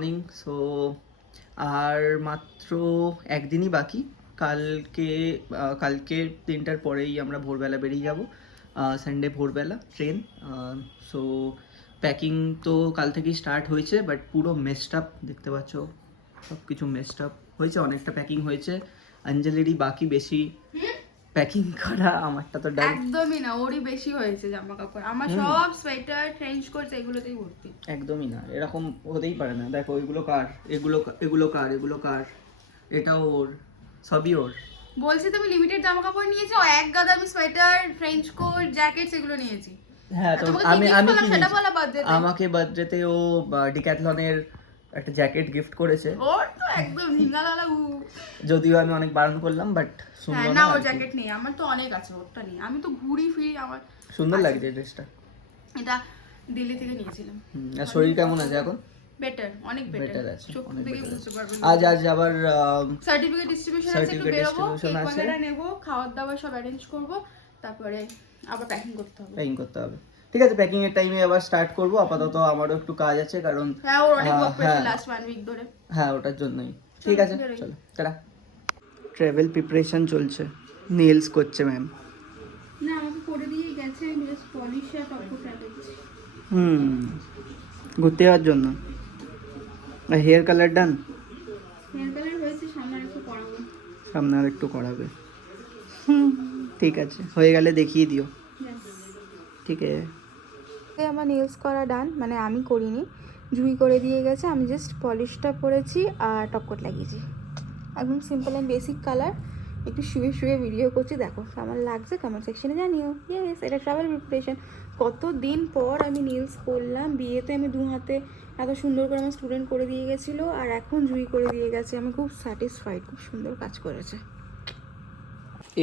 Morning. So আর মাত্র একদিনই বাকি। কালকে 3টার পরেই আমরা ভোরবেলা বেরিয়ে যাব, সানডে ভোরবেলা ট্রেন। সো প্যাকিং তো কাল থেকেই স্টার্ট হয়েছে, বাট পুরো মেসড আপ দেখতে পাচ্ছ, সব কিছু মেসড আপ হয়েছে, অনেকটা প্যাকিং হয়েছে। অঞ্জলিরই বাকি বেশি প্যাকিং করা, আমারটা তো ডান। একদমই না, ওরই বেশি হয়েছে জামা কাপড়। আমার সব সোয়েটার ট্রেঞ্চ কোট এগুলোতেই ভর্তি। একদমই না, এরকম হতেই পারে না। দেখো এগুলো কার, এগুলো কার, এটাও ওর, সবই ওর। বলছি তুমি লিমিটেড জামা কাপড় নিয়েছো, এক গাদা আমি সোয়েটার ট্রেঞ্চ কোট জ্যাকেটস এগুলো নিয়েছি। হ্যাঁ, তো আমি আমাকে বার্থডেতে ও ডিক্যাথলনের একটা জ্যাকেট গিফট করেছে। ওর তো একদম হিঙ্গালালা যদিও আমি অনেক বারণ করলাম, বাট সুন্দর না, ওর জ্যাকেট নেই, আমার তো অনেক আছে, ওরটা নেই। আমি তো ঘুরি ফিরি, আমার সুন্দর লাগছে ড্রেসটা। এটা দিল্লি থেকে নিয়েছিলাম। আর শরীর কেমন আছে এখন? বেটার, অনেক বেটার আছে, চোখ দেখে বুঝতে পারবেন। আজ আবার সার্টিফিকেট ডিস্ট্রিবিউশন আছে, একটু বেরোবো, কেক বাগেরা নেব, খাওয়ার দাওয়ার সব অ্যারেঞ্জ করব, তারপরে আবার প্যাকিং করতে হবে। ঠিক আছে, প্যাকিং এর টাইমে আবার স্টার্ট করব। আপাতত আমারও একটু কাজ আছে, কারণ হ্যাঁ, ওর অনেক ওয়ার্ক করেছে লাস্ট 1 উইক ধরে। হ্যাঁ, ওটার জন্যই। ঠিক আছে, চলো টাটা। ট্রাভেল প্রিপারেশন চলছে, নেলস করছে ম্যাম। না, আমাকে করে দিয়ে গেছে, আমি জাস্ট পলিশ আর টপকটা করছি। ঘুরতে যাওয়ার জন্য। হেয়ার কালার ডান? হেয়ার কালার হয়েছে, সামনে আরেকটু করাবো। সামনে আর একটু করাবে? ঠিক আছে, হয়ে গেলে দেখিয়ে দিও। ঠিক আছে, আমার নেলস করা ডান, মানে আমি করিনি, জুই করে দিয়ে গেছে। আমি জাস্ট পলিশটা করেছি আর টপকট লাগিয়েছি। একদম সিম্পল অ্যান্ড বেসিক কালার। একটু শুয়ে শুয়ে ভিডিও করছি, দেখো কেমন লাগছে কমেন্ট সেকশনে জানিও। ইয়েস, এটা ট্রাভেল প্রিপারেশন। কতদিন পর আমি নেলস করলাম। বিয়েতে আমি 2 হাতে এত সুন্দর করে আমার স্টুডেন্ট করে দিয়ে গেছিলো, আর এখন জুই করে দিয়ে গেছে। আমি খুব স্যাটিসফাইড, খুব সুন্দর কাজ করেছে।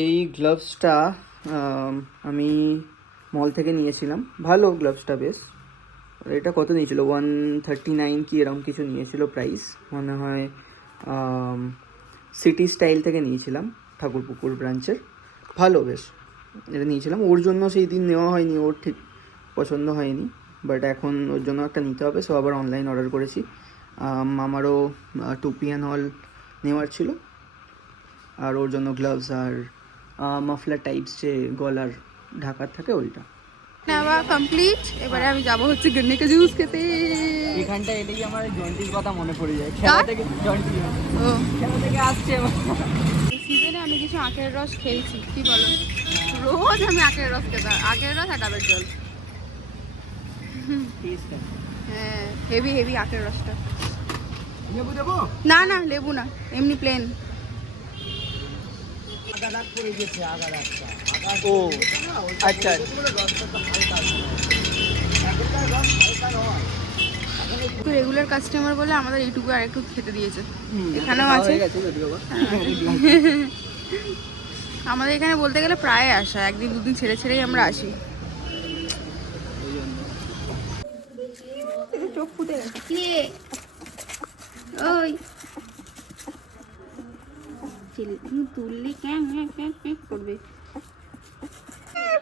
এই গ্লাভসটা আমি মল থেকে নিয়েছিলাম, ভালো গ্লাভসটা বেশ। এটা কত নিয়েছিল? 139 কি এরকম কিছু নিয়েছিল প্রাইস, মনে হয়। সিটি স্টাইল থেকে নিয়েছিলাম, ঠাকুরপুকুর ব্রাঞ্চের। ভালো বেশ, এটা নিয়েছিলাম। ওর জন্য সেই দিন নেওয়া হয়নি, ওর ঠিক পছন্দ হয়নি, বাট এখন ওর জন্য একটা নিতে হবে। সো আবার অনলাইন অর্ডার করেছি। আমারও টুপি অ্যান্ড অল নেওয়ার ছিল, আর ওর জন্য গ্লাভস আর মাফলার টাইপস যে গলার ঢাকার থাকে ওইটা নেওয়া কমপ্লিট। এবারে আমি যাবো হচ্ছে গন্নে কা জুস খেতে। এখানটা এলেই আমার জয়ন্তীর কথা মনে পড়ে যায়। খেলা থেকে জয়ন্তী, খেলা থেকে আসছে। এই সিজনে আমি কিছু আখের রস খেয়েছি, কি বলো? রোজ আমি আখের রস খেতাম, আখের রস আর ডাবের জল। হ্যাঁ, হেভি হেভি আখের রসটা। লেবু দেবো? না না, লেবু না, এমনি প্লেন। ও আচ্ছা, তো রেগুলার কাস্টমার বলে আমাদের এইটুকু আর একটু খেতে দিয়েছে। এখানেও আছে, আমাদের এখানে বলতে গেলে প্রায় আসা, একদিন দুদিন ছেড়ে ছেড়েই আমরা আসি। চোখ ফুটে গেছে। ওই তুললি করবে,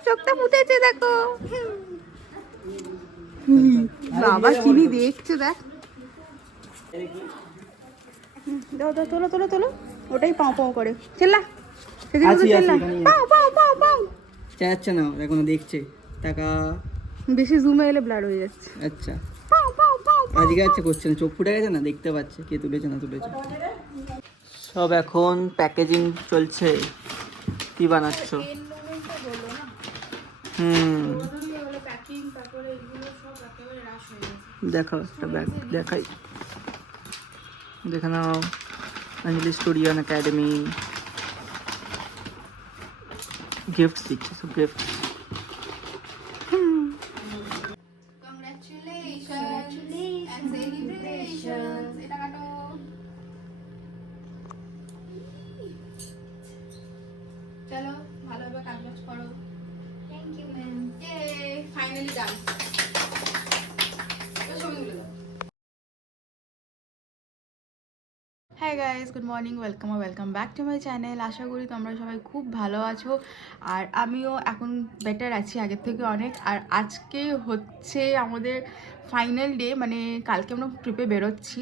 চোখটা ফুটেছে দেখো। বাবা চিনি দেখছে, দেখ। দাও দাও, তোলো তোলো তোলো, ওটাই পাও পাও করে চেল্লা। চাচ্ছে না, এখনো দেখছে। টাকা বেশি জুমে এলে ব্লাড হয়ে যাচ্ছে। আচ্ছা, আজকে আচ্ছা করছে না, চোখ ফুটে গেছে না, দেখতে পাচ্ছে কে তুলেছে না তুলেছে। সব এখন প্যাকেজিং চলছে। কি বানাচ্ছ? দেখাও একটা ব্যাগ, দেখাই, দেখে নাও। অঞ্জলি স্টুডিয়ান একাডেমি গিফটস দিচ্ছে, সব গিফট। চলো ভালোভাবে কাজ করো। Thank you ma'am. Finally done. Hi guys, good morning, welcome back to my channel. আশা করি তোমরা সবাই খুব ভালো আছো, আর আমিও এখন বেটার আছি আগের থেকে অনেক। আর আজকে হচ্ছে আমাদের ফাইনাল ডে, মানে কালকে আমরা ট্রিপে বেরোচ্ছি।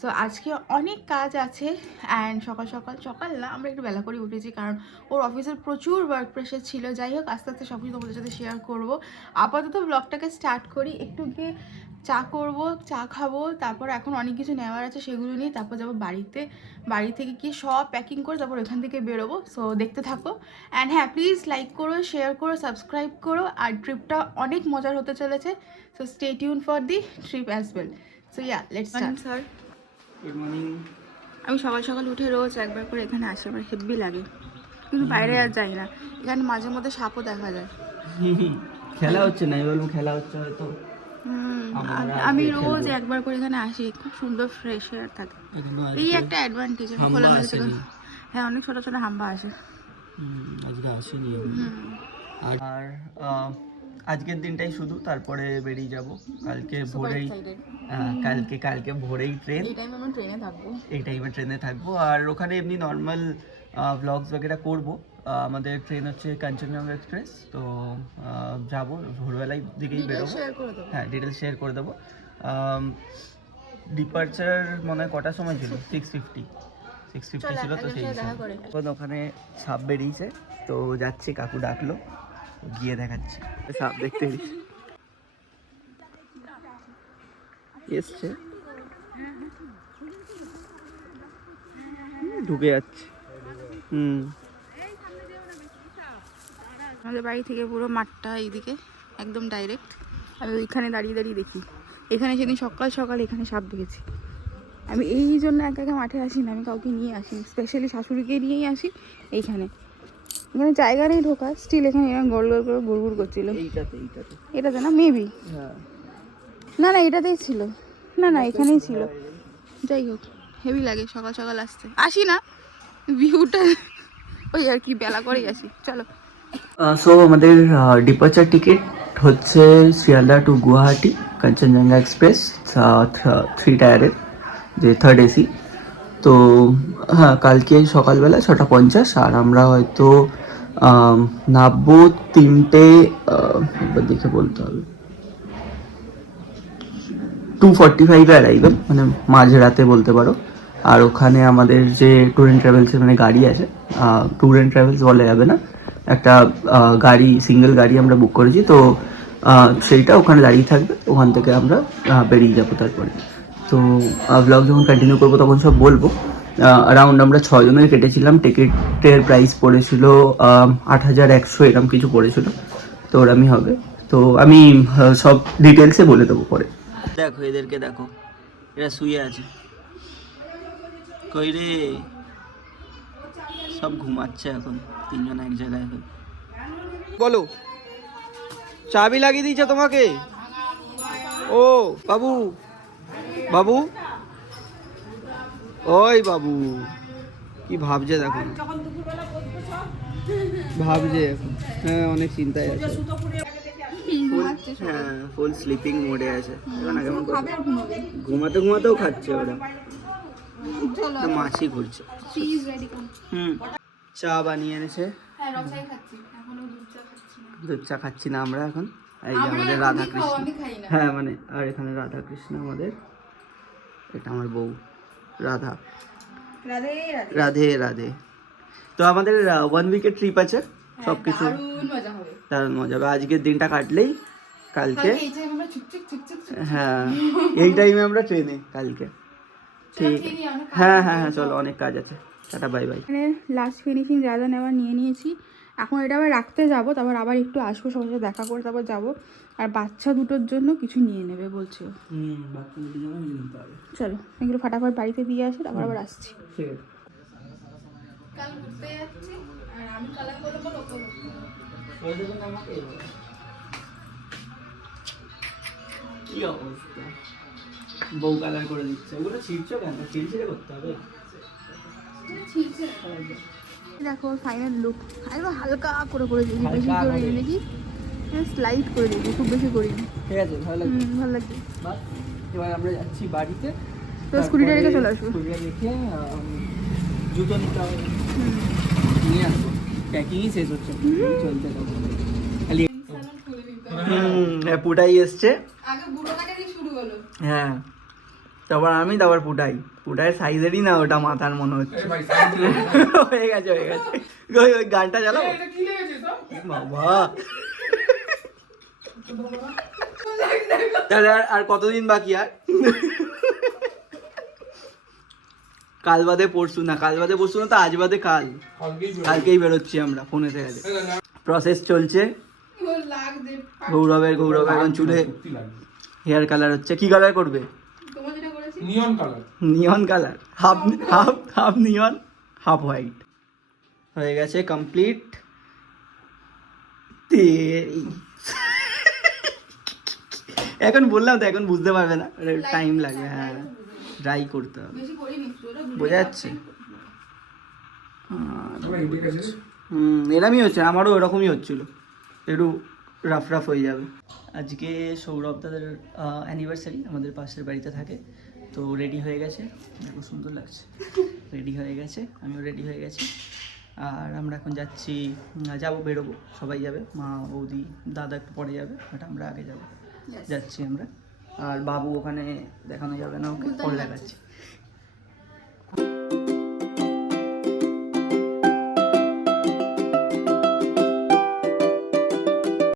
সো আজকে অনেক কাজ আছে অ্যান্ড সকাল সকাল না, আমরা একটু বেলা করে উঠেছি কারণ ওর অফিসের প্রচুর ওয়ার্ক প্রেশার ছিল। যাই হোক, আস্তে আস্তে সব কিছু তোমাদের সাথে শেয়ার করব। আপাতত ব্লগটাকে স্টার্ট করি, একটু গিয়ে চা করব, চা খাবো, তারপর এখন অনেক কিছু নেওয়ার আছে সেগুলো নিয়ে তারপর যাবো বাড়িতে। বাড়ি থেকে গিয়ে সব প্যাকিং করে তারপর ওখান থেকে বেরোবো। সো দেখতে থাকো অ্যান্ড হ্যাঁ, প্লিজ লাইক করো, শেয়ার করো, সাবস্ক্রাইব করো। আর ট্রিপটা অনেক মজার হতে চলেছে। So stay tune for the trip as well. So yeah, let's start. Sir, good morning. আমি সকাল সকাল উঠে রোজ একবার করে এখানে আসি, আমার হেব্বি লাগে, কিন্তু বাইরে আর যাই না। এখানে মাঝে মধ্যে সাপও দেখা যায়। খেলা হচ্ছে না, বলবো খেলা হচ্ছে হয়তো। আমি রোজ একবার করে এখানে আসি, খুব সুন্দর ফ্রেশ এয়ার থাকে। এই একটা অ্যাডভান্টেজ। হ্যাঁ, অনেক ছোট ছোট হাম্বা আসে। আজকে আসেনি। আর আজকের দিনটাই শুধু, তারপরে বেরিয়ে যাব কালকে ভোরেই। কালকে ভোরেই ট্রেন। এই টাইমে ট্রেনে থাকবো আর ওখানে এমনি নর্মাল ভ্লগস বগেরা করবো। আমাদের ট্রেন হচ্ছে কাঞ্চনজঙ্ঘা এক্সপ্রেস। তো যাবো ভোরবেলায় দিকেই বেরোবো। হ্যাঁ, ডিটেলস শেয়ার করে দেবো। ডিপার্চার মনে হয় কটার সময় ছিল? 6:50 ছিল। তো সেই এখন ওখানে সাপ বেরিয়েছে, তো যাচ্ছি, কাকু ডাকলো, গিয়ে দেখাচ্ছি। সাপ দেখতে এসছে, ঢুকে যাচ্ছে। আমাদের বাড়ি থেকে পুরো মাঠটা এইদিকে একদম ডাইরেক্ট। আমি ওইখানে দাঁড়িয়ে দাঁড়িয়ে দেখি। এখানে সেদিন সকাল সকাল এখানে সাপ দেখেছি। আমি এই জন্য একা একা মাঠে আসি না, আমি কাউকে নিয়ে আসি, স্পেশালি শাশুড়িকে নিয়েই আসি। এখানে জায়গা নেই ঢোকা, স্টিল এখানে এরকম গোল গোল করে গুড় করছিল। এটাতে না, মেবি। না, এটাতেই ছিল। না, এখানেই ছিল। যাই হোক, হেভি লাগে সকাল সকাল আসতে। আসি না, ভিউটা ওই আর কি, বেলা করেই আসি। চলো। সো আমাদের ডিপার্চার টিকিট হচ্ছে শিয়ালদা টু গুয়াহাটি কাঞ্চনজঙ্ঘা এক্সপ্রেস 3 টায়ারের, যে 3rd AC। তো হ্যাঁ, কালকে সকালবেলা 6:50, আর আমরা হয়তো নামবো 3টে, একবার দেখে বলতে হবে, 2:45 অ্যারাইভেল, মানে মাঝরাতে বলতে পারো। আর ওখানে আমাদের যে ট্যুর অ্যান্ড ট্রাভেলসের মানে গাড়ি আছে, ট্যুর অ্যান্ড ট্রাভেলস বলা যাবে না, একটা গাড়ি, সিঙ্গেল গাড়ি আমরা বুক করেছি। তো সেইটা ওখানে দাঁড়িয়ে থাকবে, ওখান থেকে আমরা বেরিয়ে যাবো তারপরে। তো ব্লগ যখন কন্টিনিউ করবো তখন সব বলবো। অ্যারাউন্ড আমরা 6 জনের কেটেছিলাম। টিকিটের প্রাইস পড়েছিল 8,100 এরকম কিছু পড়েছিল। তো ওরমই হবে। তো আমি সব ডিটেলসে বলে দেবো পরে। দেখো এদেরকে, দেখো এরা শুয়ে আছে। কই রে, সব ঘুমাচ্ছে এখন, 3 জন এক জায়গায় হয়ে। বলো, চাবি লাগিয়ে দিয়েছে তোমাকে? ও বাবু, বাবু, ওই বাবু কি ভাবছে দেখো, ভাবছে এখন। হ্যাঁ, অনেক চিন্তায় আছে। হ্যাঁ, ফুল স্লিপিং মোডে আছে। ঘুমাতেও খাচ্ছে ওরা। মাছি ঘুরছে। চা বানিয়ে এনেছে। দুধ চা খাচ্ছি না আমরা এখন। এই যে আমাদের রাধা কৃষ্ণ। হ্যাঁ মানে, আর এখানে রাধা কৃষ্ণ আমাদের। এটা আমার বউ রাধা। রাধে রাধে। তো আমাদের 1 উইকের ট্রিপ আছে, সবকিছু দারুণ মজা হবে। আজকের দিনটা কাটলেই কালকে, হ্যাঁ এই টাইমে আমরা ট্রেনে কালকে। ঠিক, হ্যাঁ, চলো, অনেক কাজ আছে। Tata, bye bye. মানে লাস্ট ফিনিশিং যা যা নেওয়ার নিয়ে নিয়েছি। এখন এটা আবার রাখতে যাবো, তারপর আবার একটু আসবো, সবার সাথে দেখা করে তারপর যাবো। আর বাচ্চা দুটোর জন্য কিছু নিয়ে নেবে বলছে। চলো এগুলো ফাটাফাট বাড়িতে দিয়ে আসি, তারপর আবার আসছি। ঠিক আছে। কাল ঘুরতে যাচ্ছি আর আমি কালার করবো। কি অবস্থা, বউ কালার করে দিচ্ছে। ওগুলো ছিঁড়ছো কেন? ছিঁড়ে করতে হবে। দেখো ফাইনাল লুক। একদম হালকা করে দিয়েছি, বেশি করে দেখি স্লাইড করে দিয়েছি, খুব বেশি করিনি। ঠিক আছে, ভালো লাগছে, ভালো লাগছে। এবার আমরা যাচ্ছি বাড়িতে। তো স্কুটিটা রেখে চলে আসবো। স্কুটিটা রেখে জুতো নিতে হবে, নিয়ে আসবো। প্যাকিংই শেষ হচ্ছে, চলতে থাকবে খালি। পুটাই এসছে। আগে বুড়োটাকে দিয়ে শুরু হলো। হ্যাঁ, তারপর আমি, তারপর পুটায়ের সাইজেরই না ওটা মাথার মনে হচ্ছে। হয়ে গেছে ওই গানটা চালাবো বাবা। তাহলে আর কতদিন বাকি? আর কাল বাদে পরশু না তো আজ বাদে কাল, কালকেই বেরোচ্ছি আমরা। ফোনে থেকে গেছে, প্রসেস চলছে। গৌরবের এখন চুলে হেয়ার কালার হচ্ছে। কি কালার করবে? নিয়ন কালার, হাফ নিয়ন হাফ হোয়াইট। হয়ে গেছে কমপ্লিট। এখন বললাম তো, এখন বুঝতে পারবে না, টাইম লাগবে। হ্যাঁ, ড্রাই করতে হবে, বোঝা যাচ্ছে। এরকমই হচ্ছে, আমারও এরকমই হচ্ছিল, একটু রাফ হয়ে যাবে। আজকে সৌরভ দাদের অ্যানিভার্সারি, আমাদের পাশের বাড়িতে থাকে, তো রেডি হয়ে গেছে, দেখো সুন্দর লাগছে। রেডি হয়ে গেছে, আমিও রেডি হয়ে গেছি। আর আমরা এখন যাচ্ছি, বেরোবো, সবাই যাবে, মা বৌদি দাদা একটু পরে যাবে, বাট আমরা আগে যাচ্ছি আমরা। আর বাবু ওখানে দেখানো যাবে না, ওকে পরে দেখাচ্ছি।